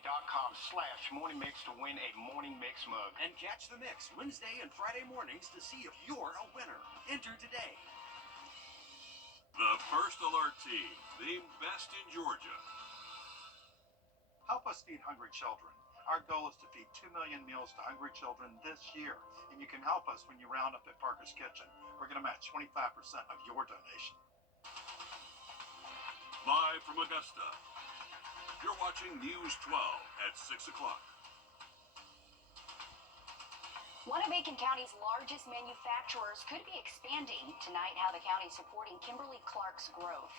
Wrdw.com/Morning Mix to win a Morning Mix mug. And catch the mix Wednesday and Friday mornings to see if you're a winner. Enter today. The First Alert Team, the best in Georgia. Help us feed hungry children. Our goal is to feed 2 million meals to hungry children this year. And you can help us when you round up at Parker's Kitchen. We're going to match 25% of your donation. Live from Augusta, you're watching News 12 at 6 o'clock. One of Macon County's largest manufacturers could be expanding. Tonight, how the county is supporting Kimberly-Clark's growth.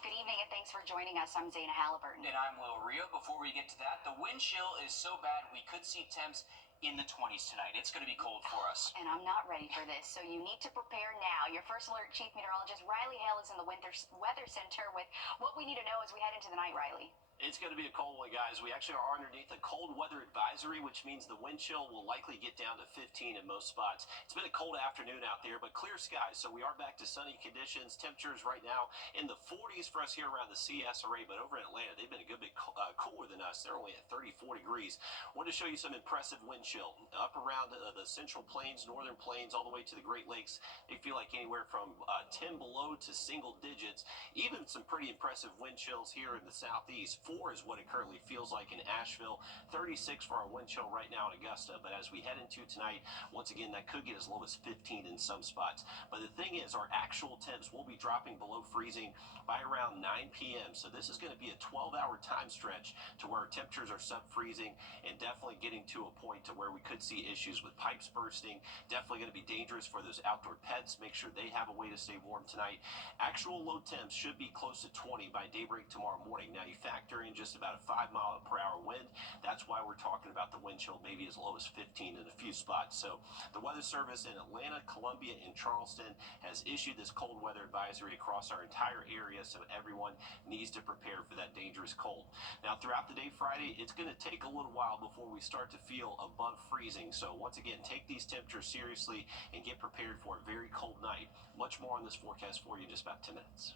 Good evening and thanks for joining us. I'm Zana Halliburton. And I'm Will Rio. Before we get to that, the wind chill is so bad we could see temps in the 20s tonight. It's going to be cold for us. And I'm not ready for this, so you need to prepare now. Your First Alert Chief Meteorologist Riley Hale is in the Weather Center with what we need to know as we head into the night, Riley. It's going to be a cold one, guys. We actually are underneath a cold weather advisory, which means the wind chill will likely get down to 15 in most spots. It's been a cold afternoon out there, but clear skies, so we are back to sunny conditions. Temperatures right now in the 40s for us here around the CSRA, but over in Atlanta, they've been a good bit cooler than us. They're only at 34 degrees. Want to show you some impressive wind chill up around the Central Plains, Northern Plains, all the way to the Great Lakes. They feel like anywhere from 10 below to single digits. Even some pretty impressive wind chills here in the southeast. 4 is what it currently feels like in Asheville. 36 for our wind chill right now in Augusta. But as we head into tonight, once again, that could get as low as 15 in some spots. But the thing is, our actual temps will be dropping below freezing by around 9 p.m. So this is going to be a 12-hour time stretch to where our temperatures are sub-freezing and definitely getting to a point to where we could see issues with pipes bursting. Definitely going to be dangerous for those outdoor pets. Make sure they have a way to stay warm tonight. Actual low temps should be close to 20 by daybreak tomorrow morning. Now you factor in just about a 5-mile-per-hour wind. That's why we're talking about the wind chill maybe as low as 15 in a few spots. So the Weather Service in Atlanta, Columbia, and Charleston has issued this cold weather advisory across our entire area, so everyone needs to prepare for that dangerous cold. Now throughout the day Friday, it's going to take a little while before we start to feel above freezing. So once again, take these temperatures seriously and get prepared for a very cold night. Much more on this forecast for you in just about 10 minutes.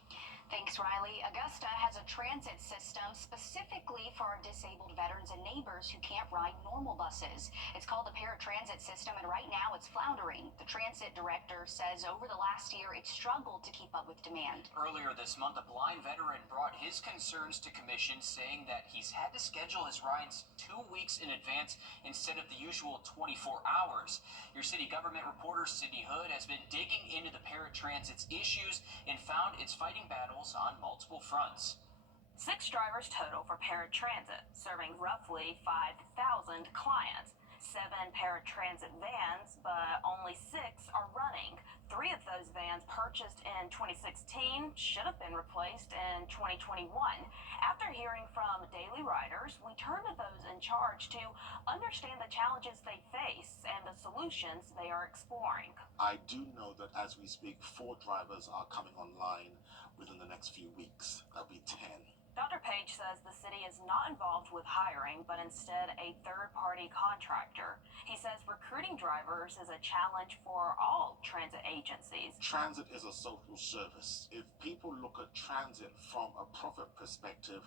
Thanks, Riley. Augusta has a transit system specifically for our disabled veterans and neighbors who can't ride normal buses. It's called the paratransit system, and right now it's floundering. The transit director says over the last year it struggled to keep up with demand. Earlier this month, a blind veteran brought his concerns to commission, saying that he's had to schedule his rides 2 weeks in advance instead of the usual 24 hours. Your city government reporter, Sydney Hood, has been digging into the paratransit's issues and found it's fighting battles on multiple fronts. 6 drivers total for paratransit, serving roughly 5,000 clients. 7 paratransit vans, but only 6 are running. 3 of those vans purchased in 2016 should have been replaced in 2021. After hearing from daily riders, we turn to those in charge to understand the challenges they face and the solutions they are exploring. I do know that as we speak, 4 drivers are coming online within the next few weeks. That'll be 10. Dr. Page says the city is not involved with hiring, but instead a third-party contractor. He says recruiting drivers is a challenge for all transit agencies. Transit is a social service. If people look at transit from a profit perspective,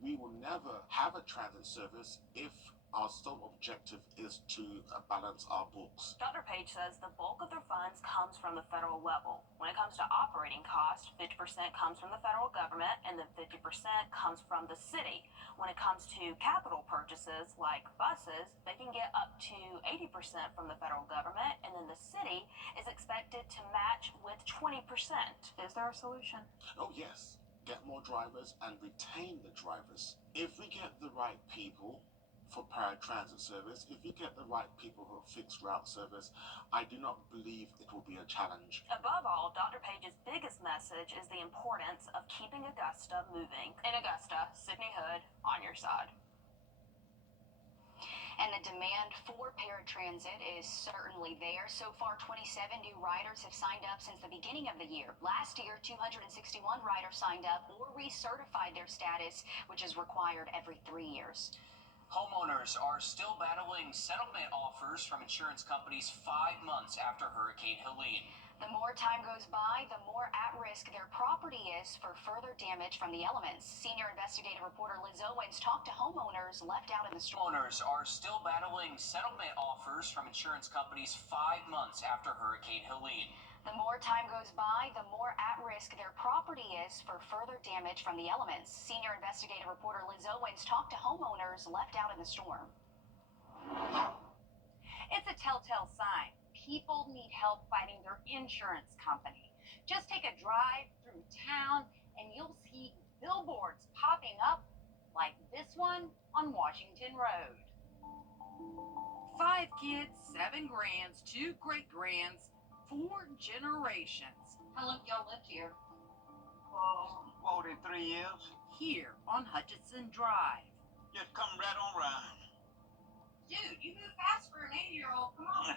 we will never have a transit service if our sole objective is to balance our books. Dr. Page says the bulk of their funds comes from the federal level. When it comes to operating costs, 50% comes from the federal government and then 50% comes from the city. When it comes to capital purchases like buses, they can get up to 80% from the federal government, and then the city is expected to match with 20%. Is there a solution? Oh yes, get more drivers and retain the drivers. If we get the right people for paratransit service, if you get the right people for fixed route service, I do not believe it will be a challenge. Above all, Dr. Page's biggest message is the importance of keeping Augusta moving. In Augusta, Sydney Hood, on your side. And the demand for paratransit is certainly there. So far, 27 new riders have signed up since the beginning of the year. Last year, 261 riders signed up or recertified their status, which is required every 3 years. Homeowners are still battling settlement offers from insurance companies 5 months after Hurricane Helene. The more time goes by, the more at risk their property is for further damage from the elements. Senior investigative reporter Liz Owens talked to homeowners left out in the storm. Homeowners are still battling settlement offers from insurance companies 5 months after Hurricane Helene. The more time goes by, the more at risk their property is for further damage from the elements. Senior investigative reporter Liz Owens talked to homeowners left out in the storm. It's a telltale sign. People need help finding their insurance company. Just take a drive through town and you'll see billboards popping up like this one on Washington Road. 5 kids, 7 grands, 2 great-grands, 4 generations. How long y'all lived here? 43 years. Here on Hutchinson Drive. Just come right on round. Dude, you move fast for an 80-year-old. Come on.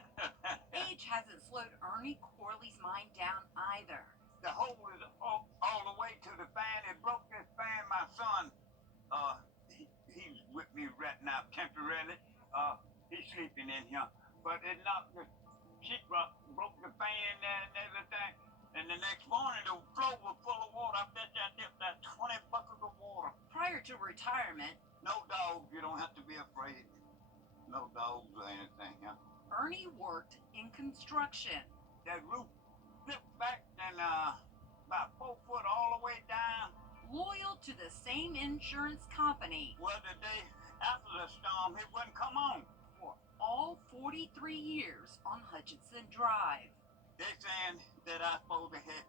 Age hasn't slowed Ernie Corley's mind down either. The hole is all the way to the fan. It broke this fan. My son, he's with me right now temporarily. He's sleeping in here. But it knocked the sheetrock, broke the fan and everything. And the next morning, the floor was full of water. I bet I dipped that 20 buckets of water. Prior to retirement, No dogs. You don't have to be afraid. No dogs or anything. Yeah. Ernie worked in construction. That roof flipped back and about 4 foot all the way down. Loyal to the same insurance company Well, the day after the storm, it wouldn't come on. for all 43 years on Hutchinson Drive. They saying that I supposed to have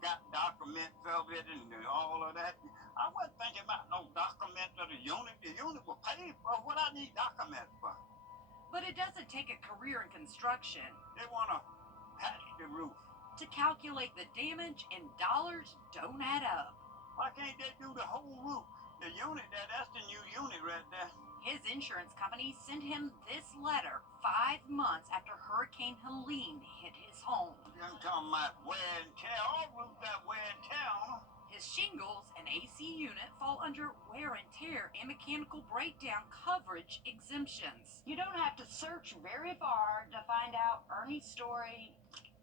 got documents of it and all of that. I wasn't thinking about no documents of the unit. The unit was paid for. What I need documents for? But it doesn't take a career in construction They want to patch the roof. to calculate the damage, and dollars don't add up. Why can't they do the whole roof? The unit, that's the new unit right there. His insurance company sent him this letter 5 months after Hurricane Helene hit his home. I'm talking about wear and tear. All roofs got wear and tear on them. His shingles and AC unit fall under wear and tear and mechanical breakdown coverage exemptions. You don't have to search very far to find out Ernie's story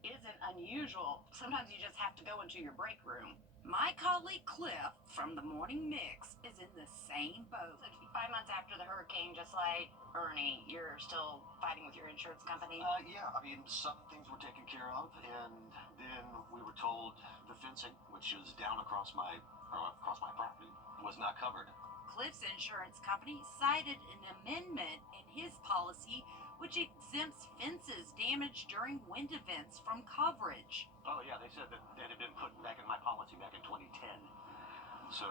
isn't unusual. Sometimes you just have to go into your break room. My colleague Cliff from the Morning Mix is in the same boat. So 5 months after the hurricane, just like Ernie, you're still fighting with your insurance company? Yeah, I mean, some things were taken care of, and then we were told the fencing, which is down across my property, was not covered. Cliff's insurance company cited an amendment in his policy which exempts fences damaged during wind events from coverage. Oh, yeah, they said that had been put back in my policy back in 2010. So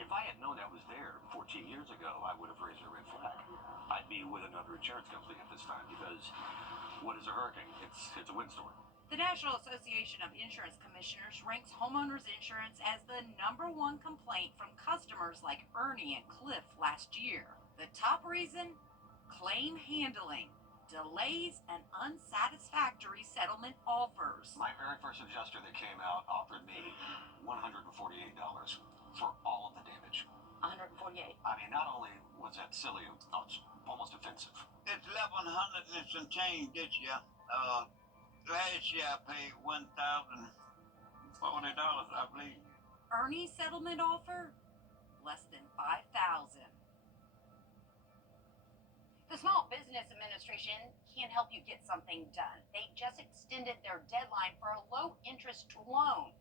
if I had known that was there 14 years ago, I would have raised a red flag. I'd be with another insurance company at this time because what is a hurricane? It's a windstorm. The National Association of Insurance Commissioners ranks homeowners insurance as the #1 complaint from customers like Ernie and Cliff last year. The top reason? Claim handling, delays, and unsatisfactory settlement offers. My very first adjuster that came out offered me $148 for all of the damage. 148. I mean, not only was that silly, it's almost offensive. It's 1,100 and some change this year. Last year I paid $1,040, I believe. Ernie's settlement offer? Less than $5,000. The Small Business Administration can't help you get something done. They just extended their deadline for a low-interest loan.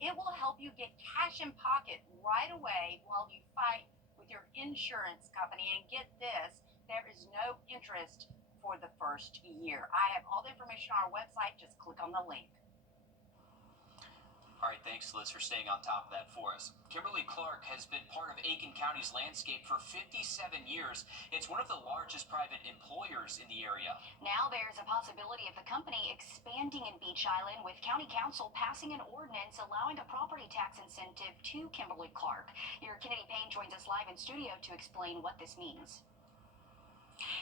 It will help you get cash in pocket right away while you fight with your insurance company. And get this, there is no interest for the first year. I have all the information on our website. Just click on the link. All right, thanks, Liz, for staying on top of that for us. Kimberly Clark has been part of Aiken County's landscape for 57 years. It's one of the largest private employers in the area. Now there's a possibility of the company expanding in Beach Island, with County Council passing an ordinance allowing a property tax incentive to Kimberly Clark. Your Kennedy Payne joins us live in studio to explain what this means.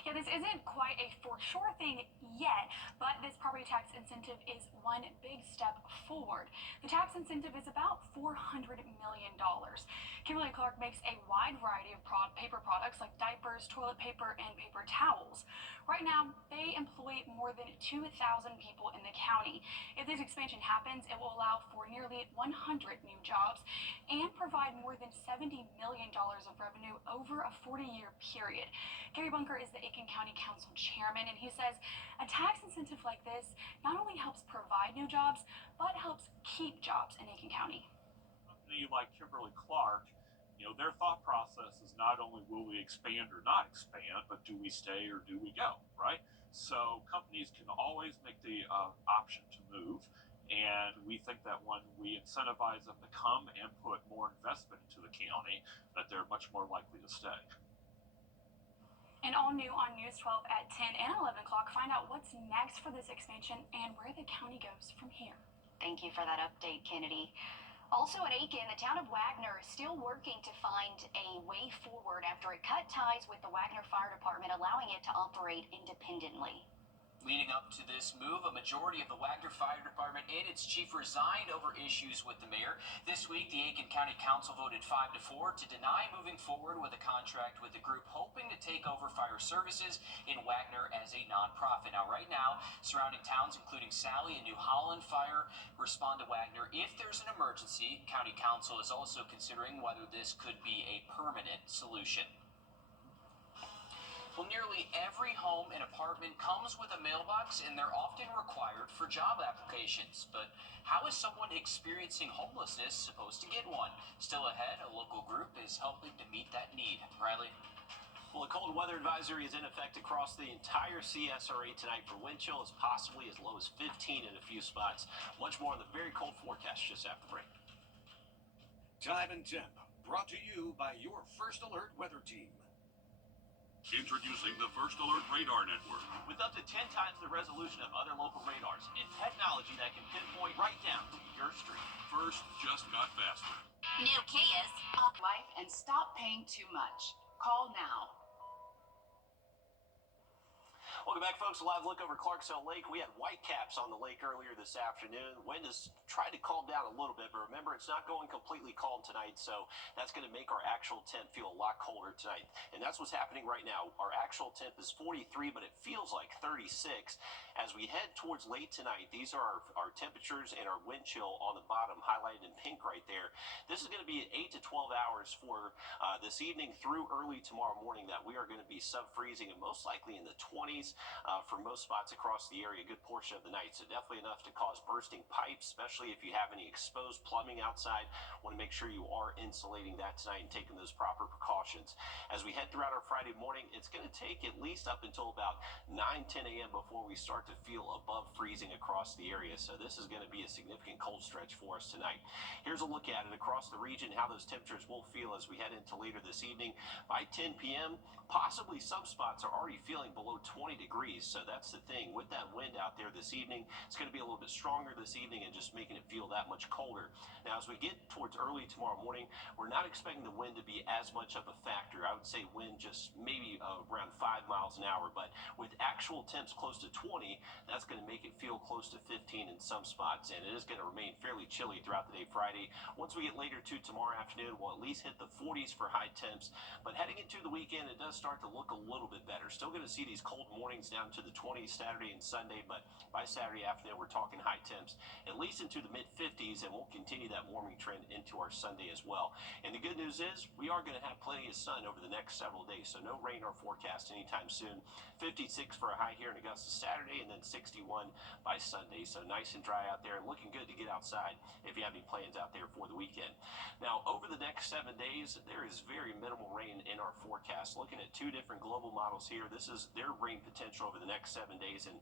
Yeah, this isn't quite a for sure thing yet, but this property tax incentive is one big step forward. The tax incentive is about $400 million. Kimberly Clark makes a wide variety of paper products like diapers, toilet paper, and paper towels. Right now, they employ more than 2,000 people in the county. If this expansion happens, it will allow for nearly 100 new jobs and provide more than $70 million of revenue over a 40-year period. Gary Bunker is the Aiken County Council chairman, and he says a tax incentive like this not only helps provide new jobs, but helps keep jobs in Aiken County. A company like Kimberly Clark, their thought process is not only will we expand or not expand, but do we stay or do we go, right? So companies can always make the option to move, and we think that when we incentivize them to come and put more investment into the county, that they're much more likely to stay. And all new on News 12 at 10 and 11 o'clock, find out what's next for this expansion and where the county goes from here. Thank you for that update, Kennedy. Also in Aiken, the town of Wagner is still working to find a way forward after it cut ties with the Wagner Fire Department, allowing it to operate independently. Leading up to this move, a majority of the Wagner Fire Department and its chief resigned over issues with the mayor. This week, the Aiken County Council voted 5-4 to deny moving forward with a contract with the group hoping to take over fire services in Wagner as a nonprofit. Now, right now, surrounding towns, including Sally and New Holland Fire, respond to Wagner if there's an emergency. County Council is also considering whether this could be a permanent solution. Well, nearly every home and apartment comes with a mailbox, and they're often required for job applications. But how is someone experiencing homelessness supposed to get one? Still ahead, a local group is helping to meet that need. Riley? Well, a cold weather advisory is in effect across the entire CSRA tonight for wind chill as possibly as low as 15 in a few spots. Much more on the very cold forecast just after the break. Time and temp, brought to you by your First Alert weather team. Introducing the First Alert Radar Network. With up to 10 times the resolution of other local radars and technology that can pinpoint right down to your street. First just got faster. New Kia's up life and stop paying too much. Call now. Welcome back, folks. A live look over Clarksville Lake. We had whitecaps on the lake earlier this afternoon. Wind has tried to calm down a little bit, but remember, it's not going completely calm tonight, so that's going to make our actual temp feel a lot colder tonight. And that's what's happening right now. Our actual temp is 43, but it feels like 36. As we head towards late tonight, these are our temperatures and our wind chill on the bottom, highlighted in pink right there. This is going to be 8 to 12 hours for this evening through early tomorrow morning that we are going to be sub-freezing and most likely in the 20s. For most spots across the area, a good portion of the night. So definitely enough to cause bursting pipes, especially if you have any exposed plumbing outside. Want to make sure you are insulating that tonight and taking those proper precautions. As we head throughout our Friday morning, it's going to take at least up until about 9-10 a.m. before we start to feel above freezing across the area. So this is going to be a significant cold stretch for us tonight. Here's a look at it across the region, how those temperatures will feel as we head into later this evening. By 10 p.m., possibly some spots are already feeling below 20 degrees. So that's the thing. With that wind out there this evening, it's going to be a little bit stronger this evening and just making it feel that much colder. Now, as we get towards early tomorrow morning, we're not expecting the wind to be as much of a factor. I would say wind just maybe around 5 miles an hour, but with actual temps close to 20, that's going to make it feel close to 15 in some spots, and it is going to remain fairly chilly throughout the day Friday. Once we get later to tomorrow afternoon, we'll at least hit the 40s for high temps, but heading into the weekend, it does start to look a little bit better. Still going to see these cold mornings down to the 20s Saturday and Sunday, but by Saturday afternoon, we're talking high temps at least into the mid-50s, and we'll continue that warming trend into our Sunday as well. And the good news is we are going to have plenty of sun over the next several days, so no rain or forecast anytime soon. 56 for a high here in Augusta Saturday, and then 61 by Sunday. So nice and dry out there and looking good to get outside if you have any plans out there for the weekend. Now, over the next 7 days, there is very minimal rain in our forecast. Looking at two different global models here, this is their rain potential over the next 7 days, and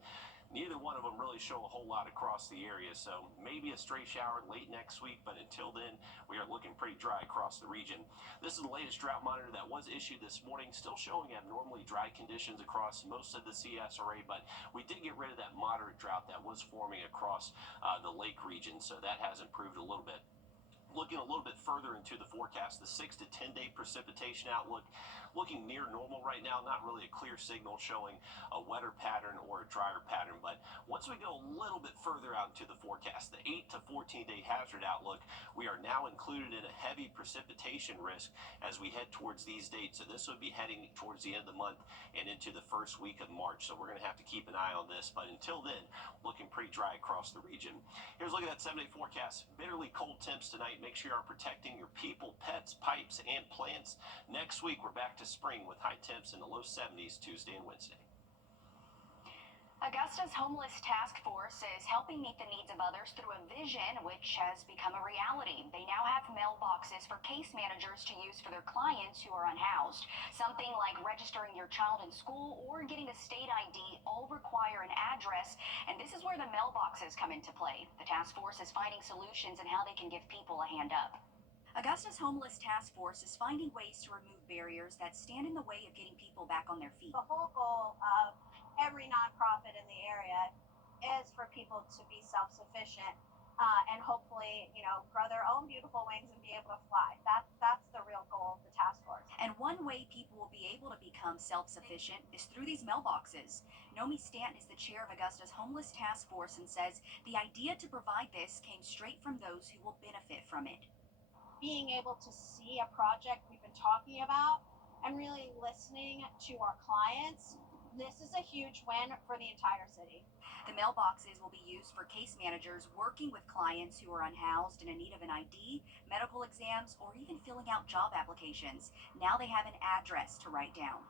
neither one of them really show a whole lot across the area. So maybe a stray shower late next week, but until then, we are looking pretty dry across the region. This is the latest drought monitor that was issued this morning, still showing abnormally dry conditions across most of the CSRA, but we did get rid of that moderate drought that was forming across the lake region, so that has improved a little bit. Looking a little bit further into the forecast, the 6 to 10 day precipitation outlook looking near normal right now. Not really a clear signal showing a wetter pattern or a drier pattern. But once we go a little bit further out into the forecast, the 8 to 14-day hazard outlook, we are now included in a heavy precipitation risk as we head towards these dates. So this would be heading towards the end of the month and into the first week of March. So we're going to have to keep an eye on this. But until then, looking pretty dry across the region. Here's a look at that 7-day forecast. Bitterly cold temps tonight. Make sure you are protecting your people, pets, pipes, and plants. Next week, we're back to spring with high temps in the low 70s Tuesday and Wednesday. Augusta's homeless task force is helping meet the needs of others through a vision which has become a reality. They now have mailboxes for case managers to use for their clients who are unhoused. Something like registering your child in school or getting a state ID all require an address, and this is where the mailboxes come into play. The task force is finding solutions and how they can give people a hand up. Augusta's homeless task force is finding ways to remove barriers that stand in the way of getting people back on their feet. The whole goal of every nonprofit in the area is for people to be self-sufficient and hopefully, grow their own beautiful wings and be able to fly. That's the real goal of the task force. And one way people will be able to become self-sufficient is through these mailboxes. Nomi Stanton is the chair of Augusta's homeless task force and says the idea to provide this came straight from those who will benefit from it. Being able to see a project we've been talking about and really listening to our clients, this is a huge win for the entire city. The mailboxes will be used for case managers working with clients who are unhoused and in need of an ID, medical exams, or even filling out job applications. Now they have an address to write down.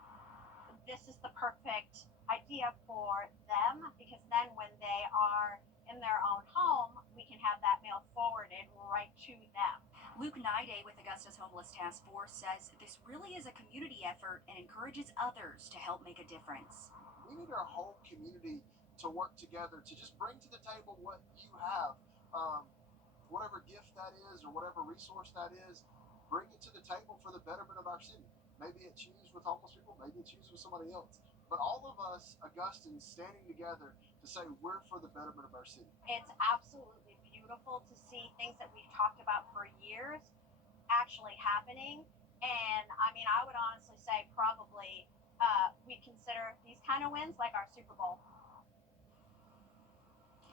This is the perfect idea for them because then when they are in their own home, we can have that mail forwarded right to them. Luke Nide with Augusta's Homeless Task Force says this really is a community effort and encourages others to help make a difference. We need our whole community to work together to just bring to the table what you have, whatever gift that is or whatever resource that is, bring it to the table for the betterment of our city. Maybe it's used with homeless people, maybe it's used with somebody else. But all of us Augustans standing together to say we're for the betterment of our city. It's absolutely beautiful to see things that we've talked about for years actually happening. And I mean, I would honestly say probably we consider these kind of wins like our Super Bowl.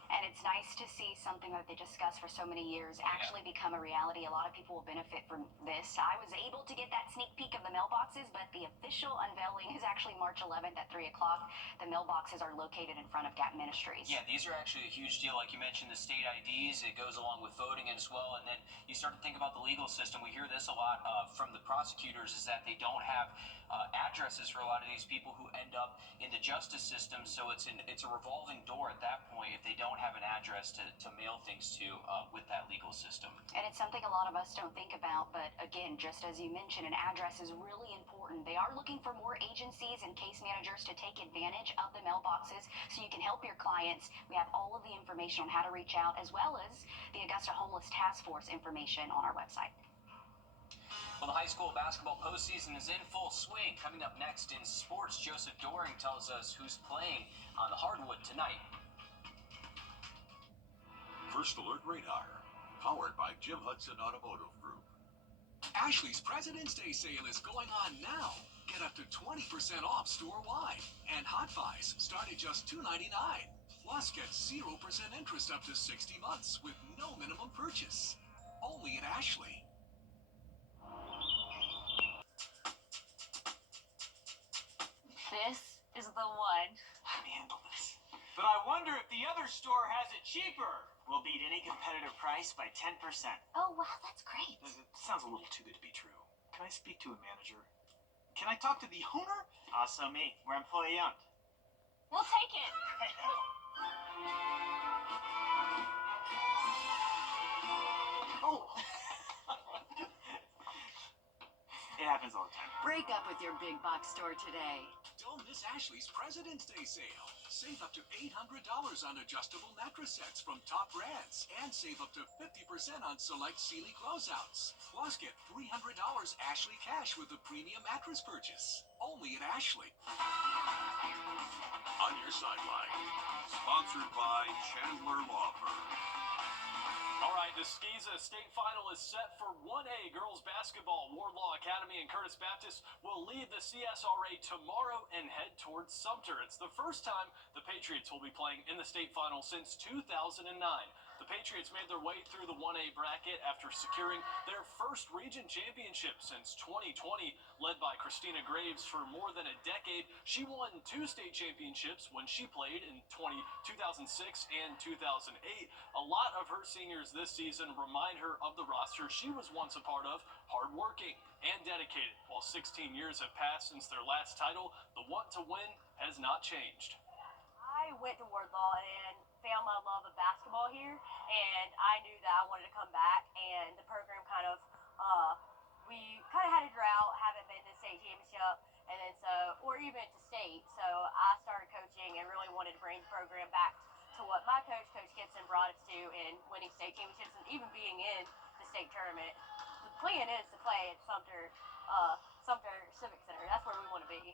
And it's nice to see something that they discussed for so many years actually become a reality. A lot of people will benefit from this. I was able to get that sneak peek of the mailboxes, but the official unveiling is actually March 11th at 3 o'clock. The mailboxes are located in front of Gap Ministries. Yeah, these are actually a huge deal. Like you mentioned, the state IDs, it goes along with voting as well. And then you start to think about the legal system. We hear this a lot from the prosecutors is that they don't have addresses for a lot of these people who end up in the justice system. So it's a revolving door at that point if they don't have an address to mail things to with that legal system. And it's something a lot of us don't think about, but again, just as you mentioned, an address is really important. They are looking for more agencies and case managers to take advantage of the mailboxes so you can help your clients. We have all of the information on how to reach out, as well as the Augusta Homeless Task Force information on our website. Well, the high school basketball postseason is in full swing. Coming up next in sports, Joseph Doring tells us who's playing on the hardwood tonight. First Alert Radar, powered by Jim Hudson Automotive Group. Ashley's President's Day sale is going on now. Get up to 20% off store-wide. And Hot Buys start at just $2.99. Plus, get 0% interest up to 60 months with no minimum purchase. Only at Ashley. This is the one. Let me handle this. But I wonder if the other store has it cheaper. We'll beat any competitive price by 10%. Oh, wow, that's great. It sounds a little too good to be true. Can I speak to a manager? Can I talk to the owner? Also me. We're employee owned. We'll take it. Oh. It happens all the time. Break up with your big box store today. Don't miss Ashley's President's Day sale. Save up to $800 on adjustable mattress sets from top brands. And save up to 50% on select Sealy closeouts. Plus, get $300 Ashley cash with a premium mattress purchase. Only at Ashley. On Your Sideline, sponsored by Chandler Law Firm. All right, The SCISA state final is set for 1A girls basketball. Wardlaw Academy and Curtis Baptist will lead the CSRA tomorrow and head towards Sumter. It's the first time the Patriots will be playing in the state final since 2009. The Patriots made their way through the 1A bracket after securing their first region championship since 2020. Led by Christina Graves for more than a decade, she won 2 state championships when she played in 2006 and 2008. A lot of her seniors this season remind her of the roster she was once a part of, hardworking and dedicated. While 16 years have passed since their last title, the want to win has not changed. I went to Wardlaw and found my love of basketball here, and I knew that I wanted to come back, and the program we kind of had a drought, haven't been to the state championship, and then or even to state, so I started coaching and really wanted to bring the program back to what my coach, Coach Gibson, brought us to in winning state championships and even being in the state tournament. The plan is to play at Sumter Civic Center. That's where we want to be.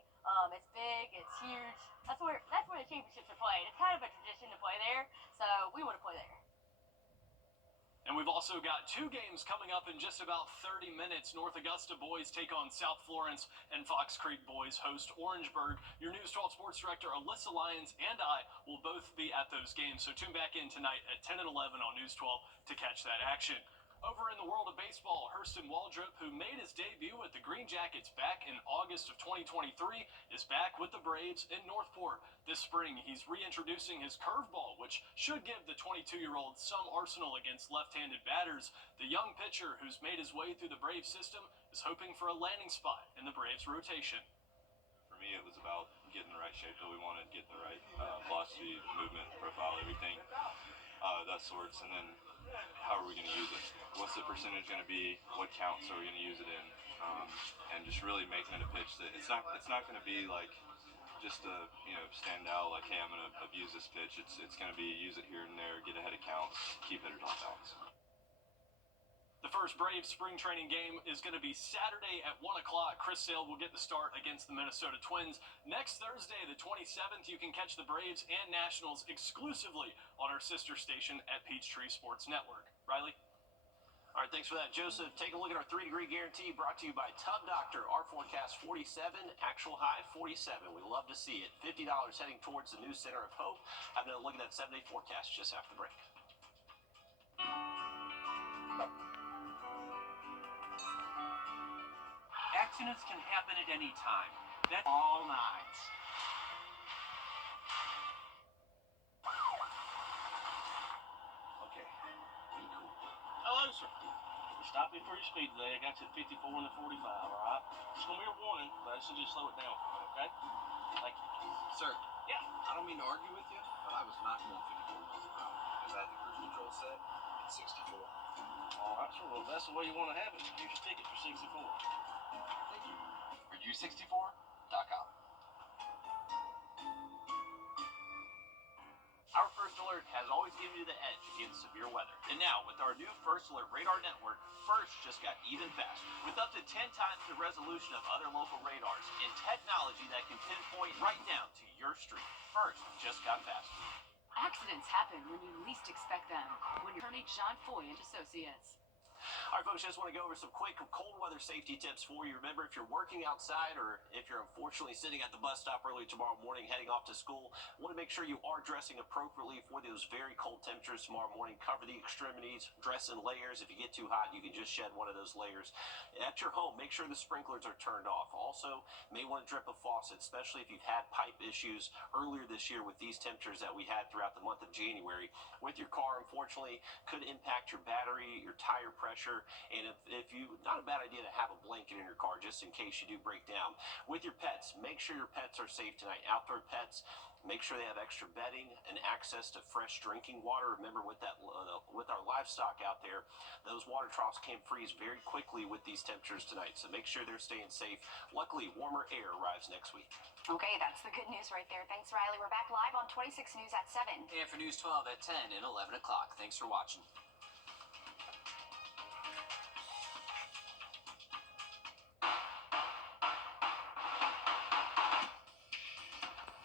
It's big, it's huge. That's where the championships are played. It's kind of a tradition to play there, so we want to play there. And we've also got 2 games coming up in just about 30 minutes. North Augusta boys take on South Florence, and Fox Creek boys host Orangeburg. Your News 12 sports director, Alyssa Lyons, and I will both be at those games. So tune back in tonight at 10 and 11 on News 12 to catch that action. Over in the world of baseball, Hurston Waldrop, who made his debut with the Green Jackets back in August of 2023, is back with the Braves in Northport. This spring, he's reintroducing his curveball, which should give the 22-year-old some arsenal against left-handed batters. The young pitcher, who's made his way through the Braves system, is hoping for a landing spot in the Braves rotation. For me, it was about getting the right shape that we wanted, getting the right velocity, movement, profile, everything, that sorts, and then how are we going to use it? What's the percentage going to be? What counts are we going to use it in? And just really making it a pitch that it's not going to be like just a stand out like, hey, I'm going to abuse this pitch. It's going to be use it here and there, get ahead of counts, keep hitters off outs. The first Braves spring training game is going to be Saturday at 1 o'clock. Chris Sale will get the start against the Minnesota Twins. Next Thursday, the 27th, you can catch the Braves and Nationals exclusively on our sister station at Peachtree Sports Network. Riley? All right, thanks for that, Joseph. Take a look at our 3-degree guarantee brought to you by Tub Doctor. Our forecast 47, actual high 47. We love to see it. $50 heading towards the new Center of Hope. Having a look at that 7-day forecast just after the break. Accidents can happen at any time. That's all nights. Okay, be cool. Hello, sir. Stop me for your speed today. I got you at 54 and the 45, all right? It's going to be a warning, but I should just slow it down for you, okay? Thank you. Sir. Yeah? I don't mean to argue with you, but I was not going 54 miles per hour. Because I had the cruise control set at 64. All right, sir. Well, if that's the way you want to have it, here's your ticket for 64. Thank you. For U64.com. Our First Alert has always given you the edge against severe weather. And now, with our new First Alert radar network, First just got even faster. With up to 10 times the resolution of other local radars and technology that can pinpoint right down to your street, First just got faster. Accidents happen when you least expect them. When you're attorney John Foy and Associates. All right, folks, just want to go over some quick cold weather safety tips for you. Remember, if you're working outside or if you're unfortunately sitting at the bus stop early tomorrow morning heading off to school, want to make sure you are dressing appropriately for those very cold temperatures tomorrow morning. Cover the extremities, dress in layers. If you get too hot, you can just shed one of those layers. At your home, make sure the sprinklers are turned off. Also, may want to drip a faucet, especially if you've had pipe issues earlier this year with these temperatures that we had throughout the month of January. With your car, unfortunately, could impact your battery, your tire pressure, and if you, not a bad idea to have a blanket in your car just in case you do break down. With your pets, make sure your pets are safe tonight. Outdoor pets, make sure they have extra bedding and access to fresh drinking water. Remember, with our livestock out there, those water troughs can freeze very quickly with these temperatures tonight, so make sure they're staying safe. Luckily, warmer air arrives next week. Okay, that's the good news right there. Thanks, Riley. We're back live on 26 News at 7. And for News 12 at 10 and 11 o'clock. Thanks for watching.